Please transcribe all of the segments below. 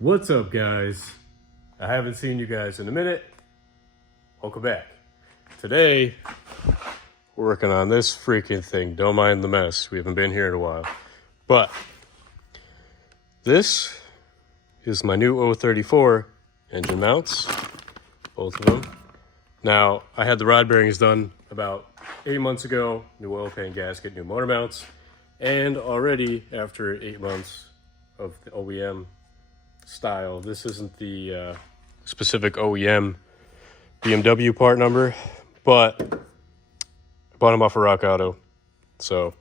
What's up, guys? I haven't seen you guys in a minute. Welcome back. Today, we're working on this freaking thing. Don't mind the mess. We haven't been here in a while. But this is my new 034 engine mounts, both of them. Now, I had the rod bearings done about 8 months ago. New oil pan gasket, new motor mounts. And already, after 8 months of the OEM style, this isn't the specific OEM BMW part number, but I bought them off of Rock Auto, so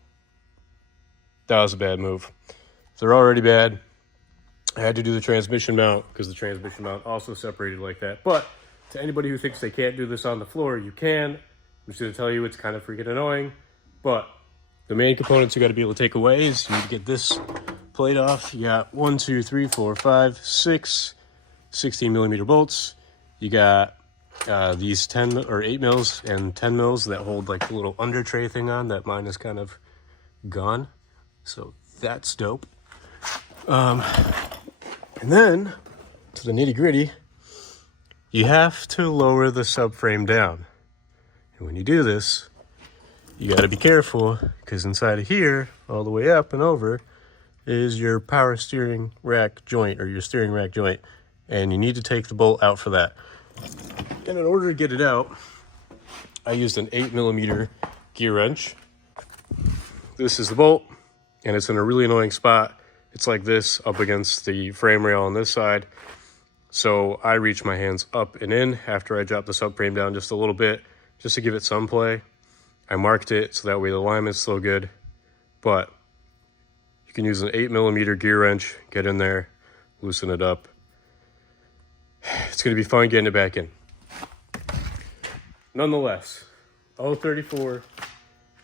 that was a bad move. They're already bad. I had to do the transmission mount because the transmission mount also separated like that. But to anybody who thinks they can't do this on the floor, you can. I'm just going to tell you it's kind of freaking annoying, but the main components you got to be able to take away is you need to get this plate off. You got 1, 2, 3, 4, 5, 6 16 millimeter bolts. You got these 10 or 8 mils and 10 mils that hold like the little under tray thing on. That mine is kind of gone, so that's dope. And then to the nitty gritty, you have to lower the subframe down, and when you do this, you got to be careful because inside of here, all the way up and over, is your power steering rack joint, or your steering rack joint, and you need to take the bolt out for that. And in order to get it out, I used an 8 millimeter gear wrench. This is the bolt, and it's in a really annoying spot. It's like this up against the frame rail on this side. So I reach my hands up and in after I drop the subframe down just a little bit, just to give it some play. I marked it so that way the alignment's still good, but you can use an 8 millimeter gear wrench, get in there, loosen it up. It's going to be fun getting it back in. Nonetheless, 034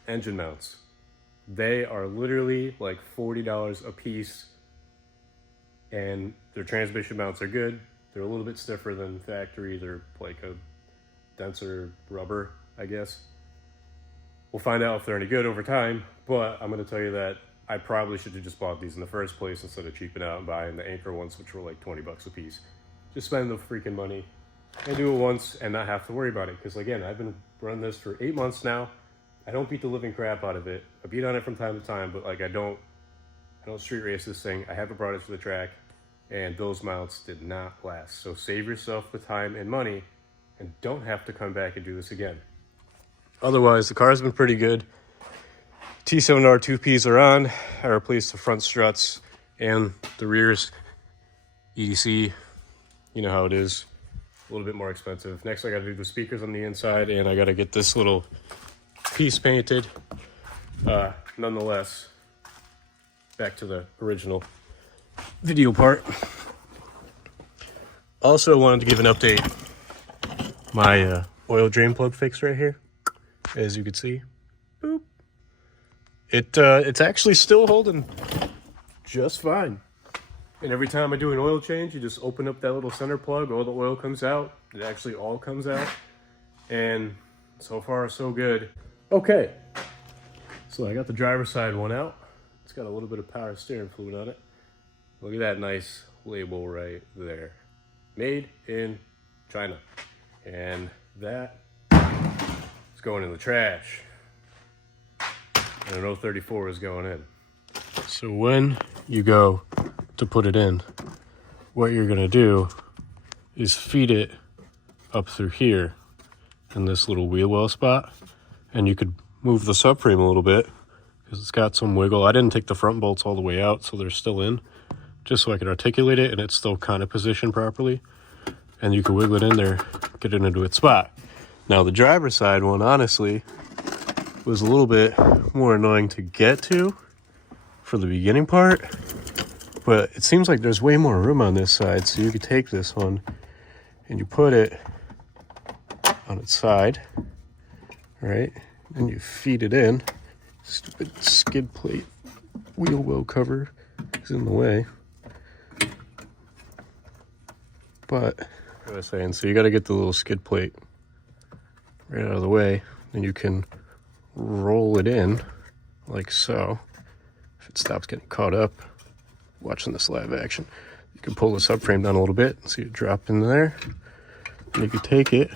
engine mounts. They are literally like $40 a piece, and their transmission mounts are good. They're a little bit stiffer than factory. They're like a denser rubber, I guess. We'll find out if they're any good over time, but I'm going to tell you that I probably should have just bought these in the first place instead of cheaping out and buying the Anchor ones, which were like 20 bucks a piece. Just spend the freaking money and do it once and not have to worry about it. Because again, I've been running this for 8 months now. I don't beat the living crap out of it. I beat on it from time to time, but like I don't street race this thing. I haven't brought it to the track, and those mounts did not last. So save yourself the time and money and don't have to come back and do this again. Otherwise, the car's been pretty good. T7R 2Ps are on. I replaced the front struts and the rears. EDC, you know how it is. A little bit more expensive. Next, I got to do the speakers on the inside, and I got to get this little piece painted. Nonetheless, back to the original video part. Also wanted to give an update. My oil drain plug fixed right here. As you can see, boop. It's actually still holding just fine. And every time I do an oil change, you just open up that little center plug, all the oil comes out. It actually all comes out. And so far, so good. Okay, so I got the driver's side one out. It's got a little bit of power steering fluid on it. Look at that nice label right there. Made in China. And that going in the trash, and an 034 is going in. So when you go to put it in, what you're gonna do is feed it up through here in this little wheel well spot, and you could move the subframe a little bit because it's got some wiggle. I didn't take the front bolts all the way out, so they're still in, just so I could articulate it and it's still kind of positioned properly, and you can wiggle it in there, get it into its spot. Now, the driver's side one, honestly, was a little bit more annoying to get to for the beginning part, but it seems like there's way more room on this side, so you could take this one and you put it on its side, right? And you feed it in. Stupid skid plate wheel well cover is in the way. But, what was I saying? So you got to get the little skid plate right out of the way, and you can roll it in like so. If it stops getting caught up watching this live action, you can pull the subframe down a little bit. See it drop in there. And you can take it,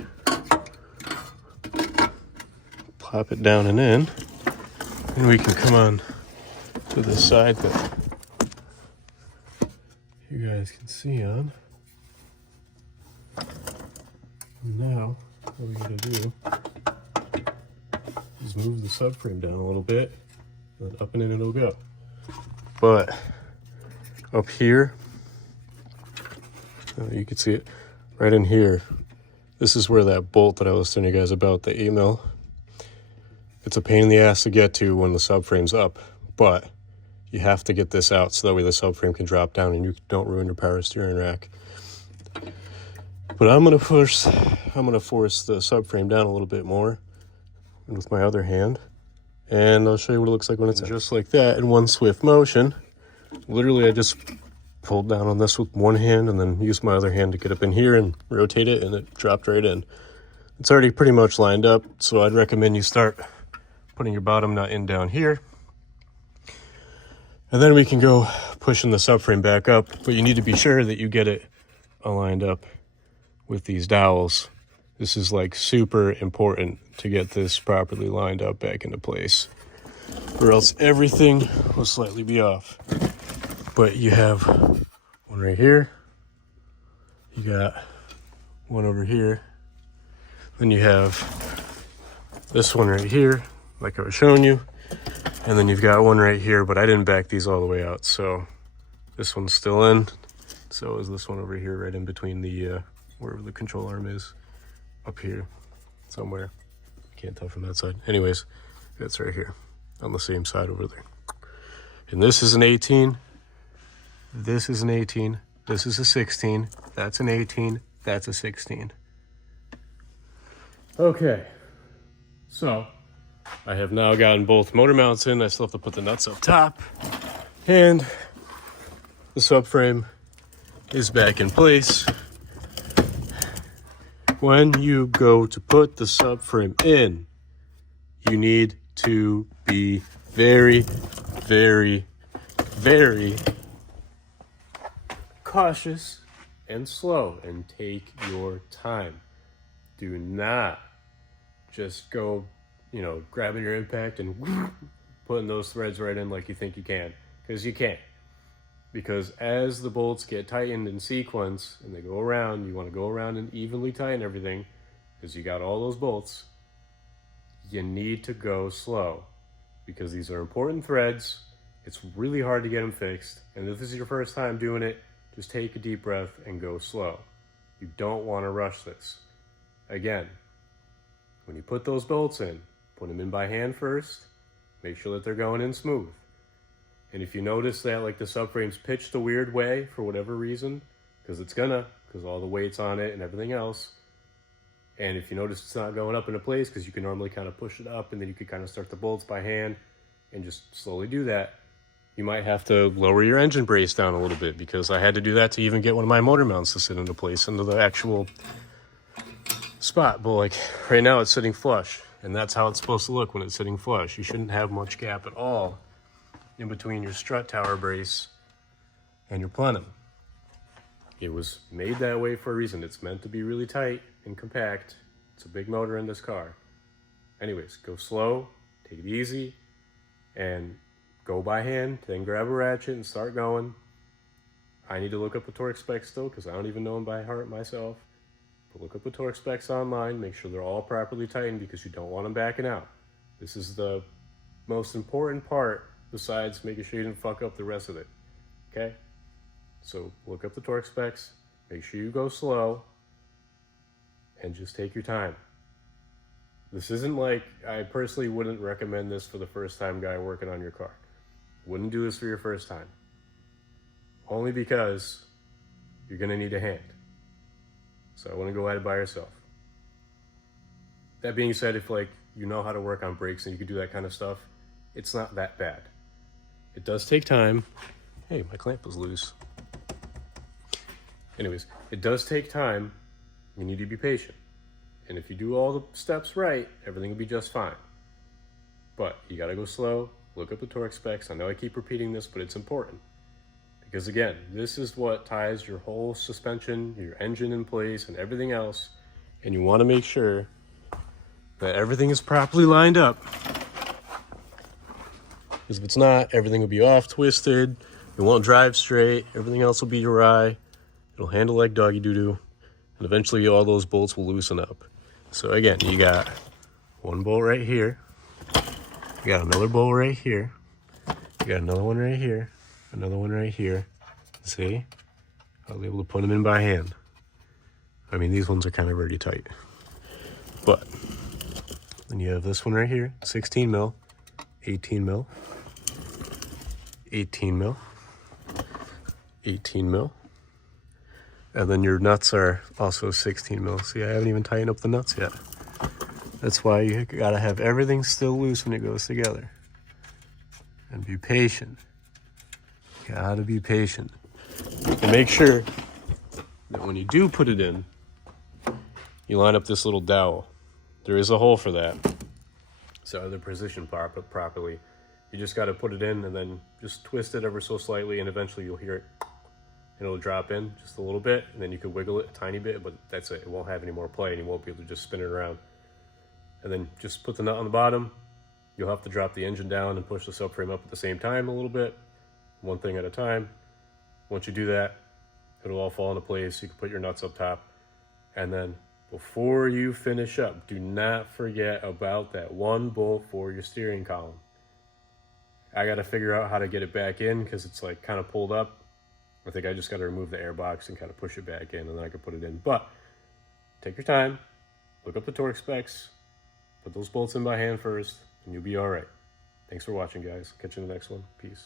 plop it down and in, and we can come on to the side that you guys can see on. And now, what we gotta do is move the subframe down a little bit, and then up and in it'll go. But up here, you can see it right in here. This is where that bolt that I was telling you guys about, the 8mm, it's a pain in the ass to get to when the subframe's up, but you have to get this out so that way the subframe can drop down and you don't ruin your power steering rack. But I'm gonna force the subframe down a little bit more with my other hand, and I'll show you what it looks like when it's just like that in one swift motion. Literally, I just pulled down on this with one hand and then used my other hand to get up in here and rotate it, and it dropped right in. It's already pretty much lined up, so I'd recommend you start putting your bottom nut in down here. And then we can go pushing the subframe back up, but you need to be sure that you get it aligned up with these dowels. This is like super important to get this properly lined up back into place, or else everything will slightly be off. But you have one right here, you got one over here, then you have this one right here, like I was showing you, and then you've got one right here, but I didn't back these all the way out, so this one's still in. So is this one over here, right in between the wherever the control arm is, up here somewhere. Can't tell from that side. Anyways, that's right here on the same side over there. And this is an 18. This is an 18. This is a 16. That's an 18. That's a 16. Okay. So I have now gotten both motor mounts in. I still have to put the nuts up top. And the subframe is back in place. When you go to put the subframe in, you need to be very, very, very cautious and slow and take your time. Do not just go, grabbing your impact and putting those threads right in like you think you can, because you can't. Because as the bolts get tightened in sequence and they go around, you want to go around and evenly tighten everything, because you got all those bolts. You need to go slow, because these are important threads. It's really hard to get them fixed, and if this is your first time doing it, just take a deep breath and go slow. You don't want to rush this. Again, when you put those bolts in, put them in by hand first. Make sure that they're going in smooth. And if you notice that like the subframe's pitched a weird way for whatever reason, because all the weight's on it and everything else, and if you notice it's not going up into place, because you can normally kind of push it up and then you could kind of start the bolts by hand and just slowly do that, you might have to lower your engine brace down a little bit, because I had to do that to even get one of my motor mounts to sit into place into the actual spot. But like right now it's sitting flush, and that's how it's supposed to look when it's sitting flush. You shouldn't have much gap at all in between your strut tower brace and your plenum. It was made that way for a reason. It's meant to be really tight and compact. It's a big motor in this car. Anyways, go slow, take it easy, and go by hand, then grab a ratchet and start going. I need to look up the torque specs still, because I don't even know them by heart myself. But look up the torque specs online, make sure they're all properly tightened, because you don't want them backing out. This is the most important part, besides making sure you didn't fuck up the rest of it, okay? So look up the torque specs, make sure you go slow, and just take your time. This isn't like, I personally wouldn't recommend this for the first time guy working on your car. Wouldn't do this for your first time. Only because you're gonna need a hand. So I wouldn't go at it by yourself. That being said, if like you know how to work on brakes and you can do that kind of stuff, it's not that bad. It does take time. Hey, my clamp was loose. Anyways, it does take time. You need to be patient. And if you do all the steps right, everything will be just fine. But you gotta go slow, look up the torque specs. I know I keep repeating this, but it's important. Because again, this is what ties your whole suspension, your engine in place, and everything else. And you want to make sure that everything is properly lined up. Because if it's not, everything will be off twisted. It won't drive straight. Everything else will be awry. It'll handle like doggy doo-doo. And eventually all those bolts will loosen up. So again, you got one bolt right here. You got another bolt right here. You got another one right here. Another one right here. See? I'll be able to put them in by hand. I mean, these ones are kind of already tight. But then you have this one right here, 16 mil, 18 mil, 18 mil, 18 mil. And then your nuts are also 16 mil. See, I haven't even tightened up the nuts yet. That's why you gotta have everything still loose when it goes together. And be patient. Gotta be patient. And make sure that when you do put it in, you line up this little dowel. There is a hole for that. So they're positioned properly. You just gotta put it in and then just twist it ever so slightly, and eventually you'll hear it. And it'll drop in just a little bit, and then you can wiggle it a tiny bit, but that's it. It won't have any more play, and you won't be able to just spin it around. And then just put the nut on the bottom. You'll have to drop the engine down and push the subframe up at the same time a little bit, one thing at a time. Once you do that, it'll all fall into place. You can put your nuts up top. And then before you finish up, do not forget about that one bolt for your steering column. I got to figure out how to get it back in because it's like kind of pulled up. I think I just got to remove the air box and kind of push it back in, and then I can put it in. But take your time, look up the torque specs, put those bolts in by hand first, and you'll be all right. Thanks for watching, guys. Catch you in the next one. Peace.